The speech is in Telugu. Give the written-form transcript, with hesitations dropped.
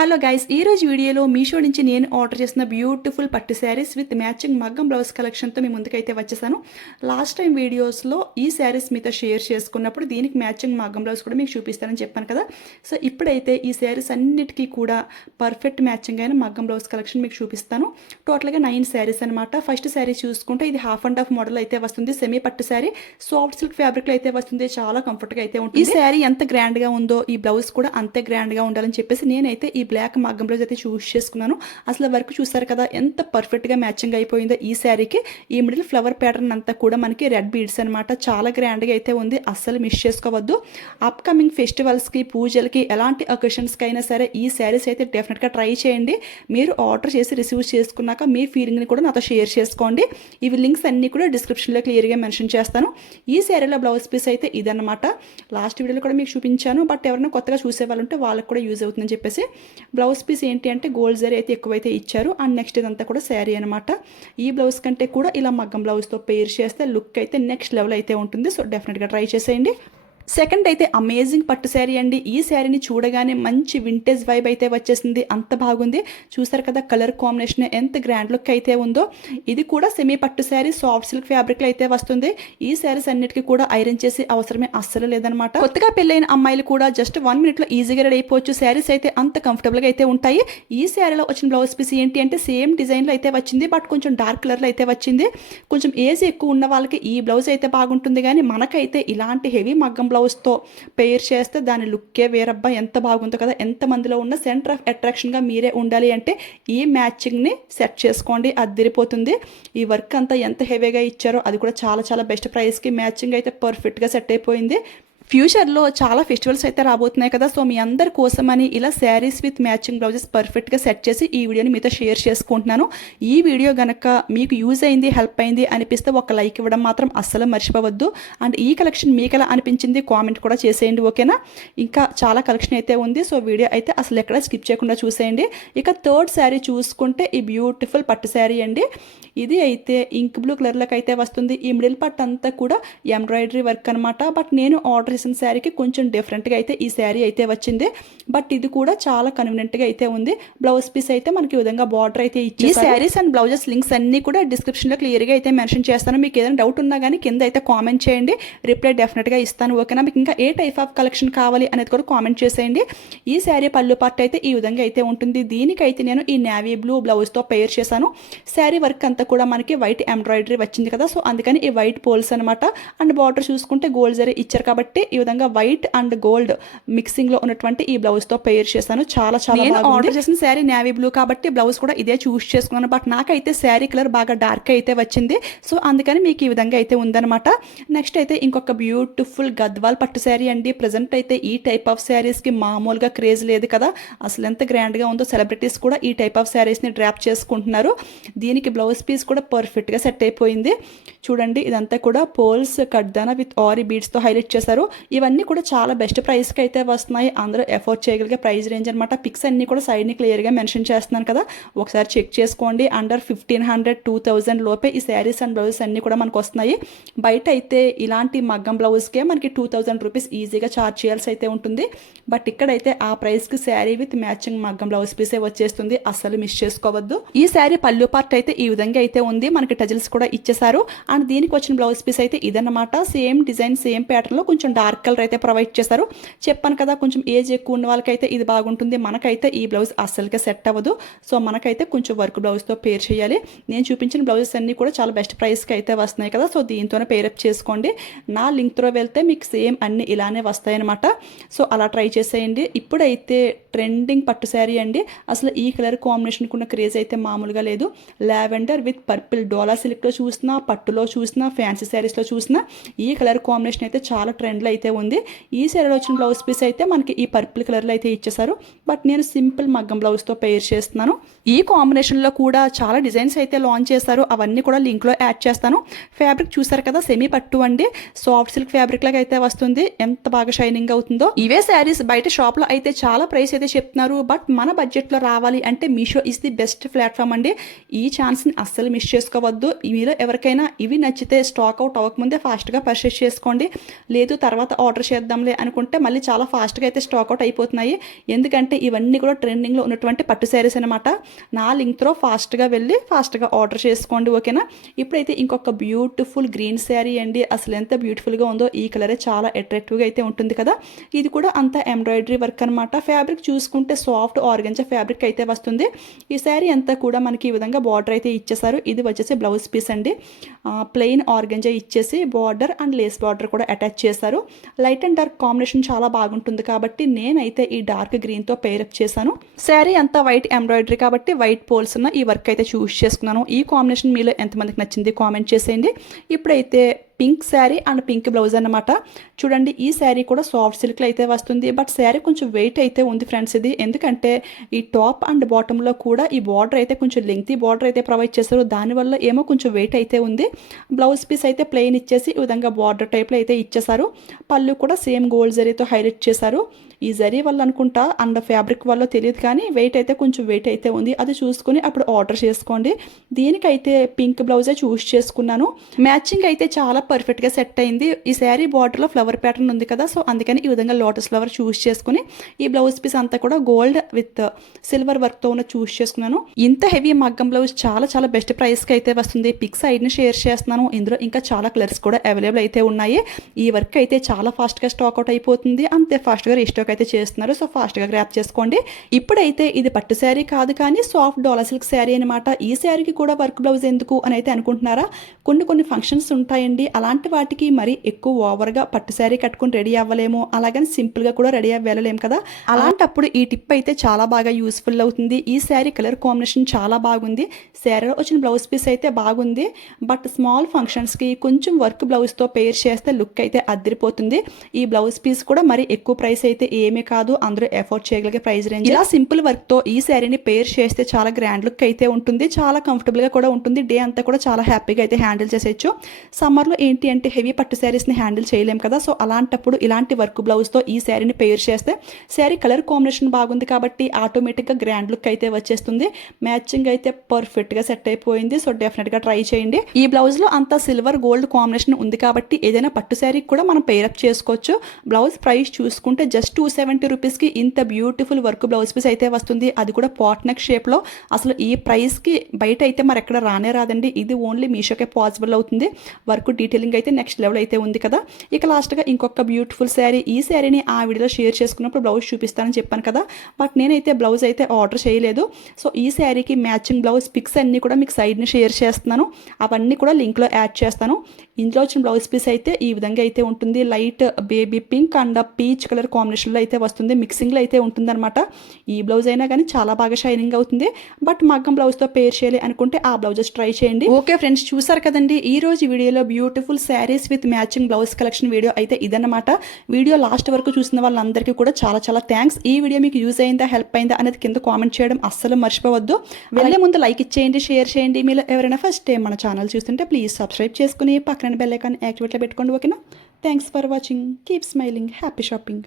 హలో గైస్, ఈ రోజు వీడియోలో మీషో నుంచి నేను ఆర్డర్ చేసిన బ్యూటిఫుల్ పట్టు శారీస్ విత్ మ్యాచింగ్ మగ్గం బ్లౌజ్ కలెక్షన్తో మీ ముందుకైతే వచ్చేసాను. లాస్ట్ టైం వీడియోస్లో ఈ శారీస్ మీతో షేర్ చేసుకున్నప్పుడు దీనికి మ్యాచింగ్ మగ్గం బ్లౌజ్ కూడా మీకు చూపిస్తానని చెప్పాను కదా. సో ఇప్పుడైతే ఈ శారీస్ అన్నిటికీ కూడా పర్ఫెక్ట్ మ్యాచింగ్ అయిన మగ్గం బ్లౌజ్ కలెక్షన్ మీకు చూపిస్తాను. టోటల్గా 9 శారీస్ అనమాట. ఫస్ట్ శారీ చూసుకుంటే ఇది హాఫ్ అండ్ హాఫ్ మోడల్ అయితే వస్తుంది. సెమీ పట్టు శారీ సాఫ్ట్ సిల్క్ ఫ్యాబ్రిక్లో అయితే వస్తుంది. చాలా కంఫర్ట్గా అయితే ఉంటుంది. ఈ శారీ ఎంత గ్రాండ్గా ఉందో ఈ బ్లౌజ్ కూడా అంతే గ్రాండ్గా ఉండాలని చెప్పేసి నేనైతే ఈ బ్లాక్ మగ్గం బ్లౌజ్ అయితే చూస్ చేసుకున్నాను. అసలు వర్క్ చూసారు కదా ఎంత పర్ఫెక్ట్గా మ్యాచింగ్ అయిపోయిందో ఈ శారీకి. ఈ మిడిల్ ఫ్లవర్ ప్యాటర్న్ అంతా కూడా మనకి రెడ్ బీడ్స్ అనమాట. చాలా గ్రాండ్గా అయితే ఉంది, అస్సలు మిస్ చేసుకోవద్దు. అప్కమింగ్ ఫెస్టివల్స్కి, పూజలకి, ఎలాంటి అకేషన్స్కి అయినా సరే ఈ శారీస్ అయితే డెఫినెట్గా ట్రై చేయండి. మీరు ఆర్డర్ చేసి రిసీవ్ చేసుకున్నాక మీ ఫీలింగ్ని కూడా నాతో షేర్ చేసుకోండి. ఇవి లింక్స్ అన్నీ కూడా డిస్క్రిప్షన్లో క్లియర్గా మెన్షన్ చేస్తాను. ఈ శారీలో బ్లౌజ్ పీస్ అయితే ఇదన్నమాట. లాస్ట్ వీడియోలో కూడా మీకు చూపించాను, బట్ ఎవరైనా కొత్తగా చూసే వాళ్ళు ఉంటే వాళ్ళకి కూడా యూజ్ అవుతుందని చెప్పేసి. బ్లౌజ్ పీస్ ఏంటి అంటే గోల్డ్ జరీ అయితే ఎక్కువైతే ఇచ్చారు. అండ్ నెక్స్ట్ ఇదంతా కూడా శారీ అనమాట. ఈ బ్లౌజ్ కంటే కూడా ఇలా మగ్గం బ్లౌజ్తో పేర్ చేస్తే లుక్ అయితే నెక్స్ట్ లెవెల్ అయితే ఉంటుంది. సో డెఫినెట్గా ట్రై చేసేయండి. సెకండ్ అయితే అమేజింగ్ పట్టు శారీ అండి. ఈ శారీని చూడగానే మంచి వింటేజ్ వైబ్ అయితే వచ్చేసింది, అంత బాగుంది. చూసారు కదా కలర్ కాంబినేషన్ ఎంత గ్రాండ్ లుక్ అయితే ఉందో. ఇది కూడా సెమీ పట్టు శారీ సాఫ్ట్ సిల్క్ ఫ్యాబ్రిక్లో అయితే వస్తుంది. ఈ శారీస్ అన్నిటికీ కూడా ఐరన్ చేసి అవసరమే అస్సలు లేదనమాట. కొత్తగా పెళ్ళైన అమ్మాయిలు కూడా జస్ట్ 1 మినిట్లో ఈజీగా రెడీ అయిపోవచ్చు. శారీస్ అయితే అంత కంఫర్టబుల్గా అయితే ఉంటాయి. ఈ శారీలో వచ్చిన బ్లౌజ్ పీస్ ఏంటి అంటే సేమ్ డిజైన్లో అయితే వచ్చింది, బట్ కొంచెం డార్క్ కలర్లో అయితే వచ్చింది. కొంచెం ఏజ్ ఎక్కువ ఉన్న వాళ్ళకి ఈ బ్లౌజ్ అయితే బాగుంటుంది, కానీ మనకైతే ఇలాంటి హెవీ మగ్గం బ్లౌజ్తో పేర్ చేస్తే దాని లుక్కే వేరబ్బా, ఎంత బాగుందో కదా. ఎంతమందిలో ఉన్న సెంటర్ ఆఫ్ అట్రాక్షన్గా మీరే ఉండాలి అంటే ఈ మ్యాచింగ్ని సెట్ చేసుకోండి, అదిరిపోతుంది. ఈ వర్క్ అంతా ఎంత హెవీగా ఇచ్చారో అది కూడా చాలా చాలా బెస్ట్ ప్రైస్కి మ్యాచింగ్ అయితే పర్ఫెక్ట్గా సెట్ అయిపోయింది. ఫ్యూచర్లో చాలా ఫెస్టివల్స్ అయితే రాబోతున్నాయి కదా. సో మీ అందరి కోసమని ఇలా శారీస్ విత్ మ్యాచింగ్ బ్లౌజెస్ పర్ఫెక్ట్గా సెట్ చేసి ఈ వీడియోని మీతో షేర్ చేసుకుంటున్నాను. ఈ వీడియో కనుక మీకు యూజ్ అయింది, హెల్ప్ అయింది అనిపిస్తే ఒక లైక్ ఇవ్వడం మాత్రం అస్సలు మర్చిపోవద్దు. అండ్ ఈ కలెక్షన్ మీకు ఎలా అనిపించింది కామెంట్ కూడా చేసేయండి, ఓకేనా. ఇంకా చాలా కలెక్షన్ అయితే ఉంది, సో వీడియో అయితే అసలు ఎక్కడ స్కిప్ చేయకుండా చూసేయండి. ఇక థర్డ్ శారీ చూసుకుంటే ఈ బ్యూటిఫుల్ పట్టు శారీ అండి. ఇది అయితే ఇంక్ బ్లూ కలర్లోకి అయితే వస్తుంది. ఈ మిడిల్ పట్టు అంతా కూడా ఎంబ్రాయిడరీ వర్క్ అనమాట. బట్ నేను ఆర్డర్ చేసిన శారీకి కొంచెం డిఫరెంట్గా అయితే ఈ శారీ అయితే వచ్చింది, బట్ ఇది కూడా చాలా కన్వీనియంట్గా అయితే ఉంది. బ్లౌజ్ పీస్ అయితే మనకి ఈ విధంగా బార్డర్ అయితే ఇచ్చి. ఈ శారీస్ అండ్ బ్లౌజెస్ లింక్స్ అన్ని కూడా డిస్క్రిప్షన్లో క్లియర్గా అయితే మెన్షన్ చేస్తాను. మీకు ఏదైనా డౌట్ ఉన్నా కానీ కింద అయితే కామెంట్ చేయండి, రిప్లై డెఫినెట్గా ఇస్తాను, ఓకేనా. మీకు ఇంకా ఏ టైప్ ఆఫ్ కలెక్షన్ కావాలి అనేది కూడా కామెంట్ చేసేయండి. ఈ శారీ పళ్ళు పార్ట్ అయితే ఈ విధంగా అయితే ఉంటుంది. దీనికైతే నేను ఈ నేవీ బ్లూ బ్లౌజ్తో పేర్ చేశాను. శారీ వర్క్ అంతా కూడా మనకి వైట్ ఎంబ్రాయిడరీ వచ్చింది కదా, సో అందుకని ఈ వైట్ పోల్స్ అనమాట. అండ్ బార్డర్ చూసుకుంటే గోల్డ్ జరీ ఇచ్చారు కాబట్టి ఈ విధంగా వైట్ అండ్ గోల్డ్ మిక్సింగ్ లో ఉన్నటువంటి ఈ బ్లౌజ్ తో పేర్ చేశాను. చాలా చాలా నేను ఆర్డర్ చేసిన శారీ నేవీ బ్లూ కాబట్టి బ్లౌజ్ కూడా ఇదే చూస్ చేసుకున్నాను. బట్ నాకైతే శారీ కలర్ బాగా డార్క్ అయితే వచ్చింది, సో అందుకని మీకు ఈ విధంగా అయితే ఉందన్నమాట. నెక్స్ట్ అయితే ఇంకొక బ్యూటిఫుల్ గద్వాల్ పట్టు శారీ అండి. ప్రజెంట్ అయితే ఈ టైప్ ఆఫ్ శారీస్ కి మామూలుగా క్రేజ్ లేదు కదా, అసలు ఎంత గ్రాండ్ గా ఉందో. సెలబ్రిటీస్ కూడా ఈ టైప్ ఆఫ్ శారీస్ ని డ్రాప్ చేసుకుంటున్నారు. దీనికి బ్లౌజ్ పీస్ కూడా పర్ఫెక్ట్ గా సెట్ అయిపోయింది. చూడండి ఇదంతా కూడా పోల్స్ కడ్దానా విత్ ఆరీ బీడ్స్ తో హైలైట్ చేశారు. ఇవన్నీ కూడా చాలా బెస్ట్ ప్రైస్ కి అయితే వస్తున్నాయి. అందరూ ఎఫోర్డ్ చేయగలిగే ప్రైస్ రేంజ్ అనమాట. పిక్స్ అన్ని కూడా సైడ్ ని క్లియర్ గా మెన్షన్ చేస్తున్నాను కదా, ఒకసారి చెక్ చేసుకోండి. అండర్ 1500 2000 లోపే ఈ శారీస్ అండ్ బ్లౌజెస్ అన్ని కూడా మనకు వస్తున్నాయి. బయట అయితే ఇలాంటి మగ్గం బ్లౌజ్ కే మనకి 2000 రూపీస్ ఈజీగా చార్జ్ చేయాల్సి అయితే ఉంటుంది. బట్ ఇక్కడైతే ఆ ప్రైస్ కి శారీ విత్ మ్యాచింగ్ మగ్గం బ్లౌజ్ పీసే వచ్చేస్తుంది, అస్సలు మిస్ చేసుకోవద్దు. ఈ శారీ పళ్ళు పార్ట్ అయితే ఈ విధంగా అయితే ఉంది, మనకి టజిల్స్ కూడా ఇచ్చేసారు. అండ్ దీనికి వచ్చిన బ్లౌజ్ పీస్ అయితే ఇదన్నమాట. సేమ్ డిజైన్ సేమ్ ప్యాటర్న్ లో కొంచెం డార్క్ కలర్ అయితే ప్రొవైడ్ చేశారు. చెప్పాను కదా కొంచెం ఏజ్ ఎక్కువ ఉన్న వాళ్ళకైతే ఇది బాగుంటుంది. మనకైతే ఈ బ్లౌజ్ అస్సలుగా సెట్ అవ్వదు, సో మనకైతే కొంచెం వర్క్ బ్లౌజ్తో పేర్ చేయాలి. నేను చూపించిన బ్లౌజెస్ అన్నీ కూడా చాలా బెస్ట్ ప్రైస్కి అయితే వస్తున్నాయి కదా, సో దీంతోనే పేరప్ చేసుకోండి. నా లింక్ త్రో వెళ్తే మీకు సేమ్ అన్ని ఇలానే వస్తాయన్నమాట, సో అలా ట్రై చేసేయండి. ఇప్పుడైతే ట్రెండింగ్ పట్టు శారీ అండి. అసలు ఈ కలర్ కాంబినేషన్కి ఉన్న క్రేజ్ అయితే మామూలుగా లేదు. లావెండర్ విత్ పర్పుల్, డోలా సిల్క్లో చూసినా, పట్టులో చూసినా, ఫ్యాన్సీ శారీస్లో చూసినా ఈ కలర్ కాంబినేషన్ అయితే చాలా ట్రెండ్లో అయితే ఉంది. ఈ శారీలో వచ్చిన బ్లౌజ్ పీస్ అయితే మనకి ఈ పర్పుల్ కలర్లో అయితే ఇచ్చేసారు, బట్ నేను సింపుల్ మగ్గం బ్లౌజ్తో పేర్ చేస్తున్నాను. ఈ కాంబినేషన్లో కూడా చాలా డిజైన్స్ అయితే లాంచ్ చేశారు, అవన్నీ కూడా లింక్లో యాడ్ చేస్తాను. ఫ్యాబ్రిక్ చూసారు కదా, సెమీ పట్టు అండి. సాఫ్ట్ సిల్క్ ఫ్యాబ్రిక్ లాగా అయితే వస్తుంది, ఎంత బాగా షైనింగ్ అవుతుందో. ఇవే శారీస్ బయట షాప్లో అయితే చాలా ప్రైస్ అయితే చెప్తున్నారు, బట్ మన బడ్జెట్లో రావాలి అంటే Meesho is the best platform అండి. ఈ ఛాన్స్ని అస్సలు మిస్ చేసుకోవద్దు. మీలో ఎవరికైనా ఇవి నచ్చితే స్టాక్ అవుట్ అవ్వకముందే ఫాస్ట్గా పర్చేస్ చేసుకోండి, లేదు తర్వాత తర్వాత ఆర్డర్ చేద్దాంలే అనుకుంటే మళ్ళీ చాలా ఫాస్ట్గా అయితే స్టాక్అవుట్ అయిపోతున్నాయి. ఎందుకంటే ఇవన్నీ కూడా ట్రెండింగ్లో ఉన్నటువంటి పట్టు శారీస్ అనమాట. నా లింక్తో ఫాస్ట్గా వెళ్ళి ఫాస్ట్గా ఆర్డర్ చేసుకోండి, ఓకేనా. ఇప్పుడైతే ఇంకొక బ్యూటిఫుల్ గ్రీన్ శారీ అండి. అసలు ఎంత బ్యూటిఫుల్గా ఉందో. ఈ కలరే చాలా అట్రాక్టివ్గా అయితే ఉంటుంది కదా. ఇది కూడా అంత ఎంబ్రాయిడరీ వర్క్ అనమాట. ఫ్యాబ్రిక్ చూసుకుంటే సాఫ్ట్ ఆర్గంజా ఫ్యాబ్రిక్ అయితే వస్తుంది. ఈ శారీ అంతా కూడా మనకి ఈ విధంగా బార్డర్ అయితే ఇచ్చేసారు. ఇది వచ్చేసి బ్లౌజ్ పీస్ అండి. ప్లెయిన్ ఆర్గంజా ఇచ్చేసి బార్డర్ అండ్ లేస్ బార్డర్ కూడా అటాచ్ చేశారు. లైట్ అండ్ డార్క్ కాంబినేషన్ చాలా బాగుంటుంది కాబట్టి నేనైతే ఈ డార్క్ గ్రీన్తో పేరప్ చేశాను. శారీ అంతా వైట్ ఎంబ్రాయిడరీ కాబట్టి వైట్ పోల్స్ ఉన్న ఈ వర్క్ అయితే చూస్ చేసుకున్నాను. ఈ కాంబినేషన్ మీలో ఎంతమందికి నచ్చింది కామెంట్ చేసేయండి. ఇప్పుడైతే pink sari and pink blouse అన్నమాట. చూడండి, ఈ శారీ కూడా సాఫ్ట్ సిల్క్లో అయితే వస్తుంది. బట్ శారీ కొంచెం వెయిట్ అయితే ఉంది ఫ్రెండ్స్ ఇది. ఎందుకంటే ఈ టాప్ అండ్ బాటంలో కూడా ఈ బార్డర్ అయితే కొంచెం లెంగ్తీ బార్డర్ అయితే ప్రొవైడ్ చేశారు. దానివల్ల ఏమో కొంచెం వెయిట్ అయితే ఉంది. బ్లౌజ్ పీస్ అయితే ప్లెయిన్ ఇచ్చేసి ఈ విధంగా బార్డర్ టైప్లో అయితే ఇచ్చేసారు. పళ్ళు కూడా సేమ్ గోల్డ్ జరీతో హైలైట్ చేశారు. ఈ జరీ వల్ల అనుకుంటా అండ్ ఫ్యాబ్రిక్ వల్ల తెలియదు కానీ వెయిట్ అయితే కొంచెం వెయిట్ అయితే ఉంది. అది చూసుకుని అప్పుడు ఆర్డర్ చేసుకోండి. దీనికైతే పింక్ బ్లౌజే చూస్ చేసుకున్నాను. మ్యాచింగ్ అయితే చాలా పర్ఫెక్ట్గా సెట్ అయింది. ఈ శారీ బార్డర్లో ఫ్లవర్ ప్యాటర్న్ ఉంది కదా, సో అందుకని ఈ విధంగా లోటస్ ఫ్లవర్ చూస్ చేసుకుని ఈ బ్లౌజ్ పీస్ అంతా కూడా గోల్డ్ విత్ సిల్వర్ వర్క్తో ఉన్న చూస్ చేసుకున్నాను. ఇంత హెవీ మగ్గం బ్లౌజ్ చాలా చాలా బెస్ట్ ప్రైస్కి అయితే వస్తుంది. పిక్ సైడ్ని షేర్ చేస్తున్నాను. ఇందులో ఇంకా చాలా కలర్స్ కూడా అవైలబుల్ అయితే ఉన్నాయి. ఈ వర్క్ అయితే చాలా ఫాస్ట్గా స్టాక్అవుట్ అయిపోతుంది. అంతే ఫాస్ట్గా రీస్టాక్ అయితే చేస్తున్నారు. సో ఫాస్ట్గా గ్రాప్ చేసుకోండి. ఇప్పుడైతే ఇది పట్టు శారీ కాదు కానీ సాఫ్ట్ డోలా సిల్క్ శారీ అనమాట. ఈ శారీకి కూడా వర్క్ బ్లౌజ్ ఎందుకు అని అయితే అనుకుంటున్నారా? కొన్ని ఫంక్షన్స్ ఉంటాయండి. అలాంటి వాటికి మరి ఎక్కువ ఓవర్గా పట్టు శారీ కట్టుకుని రెడీ అవ్వలేము. అలాగని సింపుల్గా కూడా రెడీ అవ్వ వెళ్ళలేము కదా. అలాంటప్పుడు ఈ టిప్ అయితే చాలా బాగా యూస్ఫుల్ అవుతుంది. ఈ శారీ కలర్ కాంబినేషన్ చాలా బాగుంది. శారీలో వచ్చిన బ్లౌజ్ పీస్ అయితే బాగుంది. బట్ స్మాల్ ఫంక్షన్స్కి కొంచెం వర్క్ బ్లౌజ్తో పేర్ చేస్తే లుక్ అయితే అదిరిపోతుంది. ఈ బ్లౌజ్ పీస్ కూడా మరి ఎక్కువ ప్రైస్ అయితే ఏమీ కాదు. అందరూ ఎఫోర్డ్ చేయగలిగే ప్రైస్ రేంజ్. ఇలా సింపుల్ వర్క్తో ఈ శారీని పేర్ చేస్తే చాలా గ్రాండ్ లుక్ అయితే ఉంటుంది. చాలా కంఫర్టబుల్గా కూడా ఉంటుంది. డే అంతా కూడా చాలా హ్యాపీగా అయితే హ్యాండిల్ చేసేయచ్చు. సమ్మర్లో ఏంటి అంటే హెవీ పట్టు శారీస్ని హ్యాండిల్ చేయలేము కదా. సో అలాంటప్పుడు ఇలాంటి వర్క్ బ్లౌజ్తో ఈ శారీని పేర్ చేస్తే శారీ కలర్ కాంబినేషన్ బాగుంది కాబట్టి ఆటోమేటిక్గా గ్రాండ్ లుక్ అయితే వచ్చేస్తుంది. మ్యాచింగ్ అయితే పర్ఫెక్ట్గా సెట్ అయిపోయింది. సో డెఫినెట్గా ట్రై చేయండి. ఈ బ్లౌజ్లో అంతా సిల్వర్ గోల్డ్ కాంబినేషన్ ఉంది కాబట్టి ఏదైనా పట్టు శారీకి కూడా మనం పేరప్ చేసుకోవచ్చు. బ్లౌజ్ ప్రైస్ చూసుకుంటే జస్ట్ 270 రూపీస్కి ఇంత బ్యూటిఫుల్ వర్క్ బ్లౌజ్ పీస్ అయితే వస్తుంది. అది కూడా పాట్ నెక్ షేప్లో. అసలు ఈ ప్రైస్కి బయట అయితే మరి ఎక్కడ రానే రాదండి. ఇది ఓన్లీ మీషోకే పాసిబుల్ అవుతుంది. వర్క్ డీటెయిలింగ్ అయితే నెక్స్ట్ లెవెల్ అయితే ఉంది కదా. ఇక లాస్ట్గా ఇంకొక బ్యూటిఫుల్ శారీ. ఈ శారీని ఆ వీడియోలో షేర్ చేసుకున్నప్పుడు బ్లౌజ్ చూపిస్తానని చెప్పాను కదా. బట్ నేనైతే బ్లౌజ్ అయితే ఆర్డర్ చేయలేదు. సో ఈ శారీకి మ్యాచింగ్ బ్లౌజ్ పిక్స్ అన్నీ కూడా మీకు సైడ్ని షేర్ చేస్తున్నాను. అవన్నీ కూడా లింక్లో యాడ్ చేస్తాను. ఇందులో వచ్చిన బ్లౌజ్ పీస్ అయితే ఈ విధంగా అయితే ఉంటుంది. Light baby pink and peach colour కాంబినేషన్లో అయితే వస్తుంది. మిక్సింగ్లో అయితే ఉంటుందన్నమాట. ఈ బ్లౌజ్ అయినా కానీ చాలా బాగా షైనింగ్ అవుతుంది. బట్ మగ్గం బ్లౌజ్తో పేర్ చేయాలి అనుకుంటే ఆ బ్లౌజెస్ ట్రై చేయండి. ఓకే ఫ్రెండ్స్, చూసారు కదండి ఈ రోజు వీడియోలో beautiful saris with matching blouse collection video అయితే ఇదన్నమాట. వీడియో లాస్ట్ వరకు చూసిన వాళ్ళందరికీ కూడా చాలా చాలా థ్యాంక్స్. ఈ వీడియో మీకు యూజ్ అయిందా, హెల్ప్ అయిందా అనేది కింద కామెంట్ చేయడం అస్సలు మర్చిపోవద్దు. వెళ్ళే ముందు లైక్ ఇచ్చేయండి, షేర్ చేయండి. మీలో ఎవరైనా ఫస్ట్ టైం మన ఛానల్ చూస్తుంటే ప్లీజ్ సబ్స్క్రైబ్ చేసుకుని పక్కన బెల్ ఐకాన్ యాక్టివేట్లో పెట్టుకోండి, ఓకేనా. Thanks for watching. Keep smiling. Happy shopping.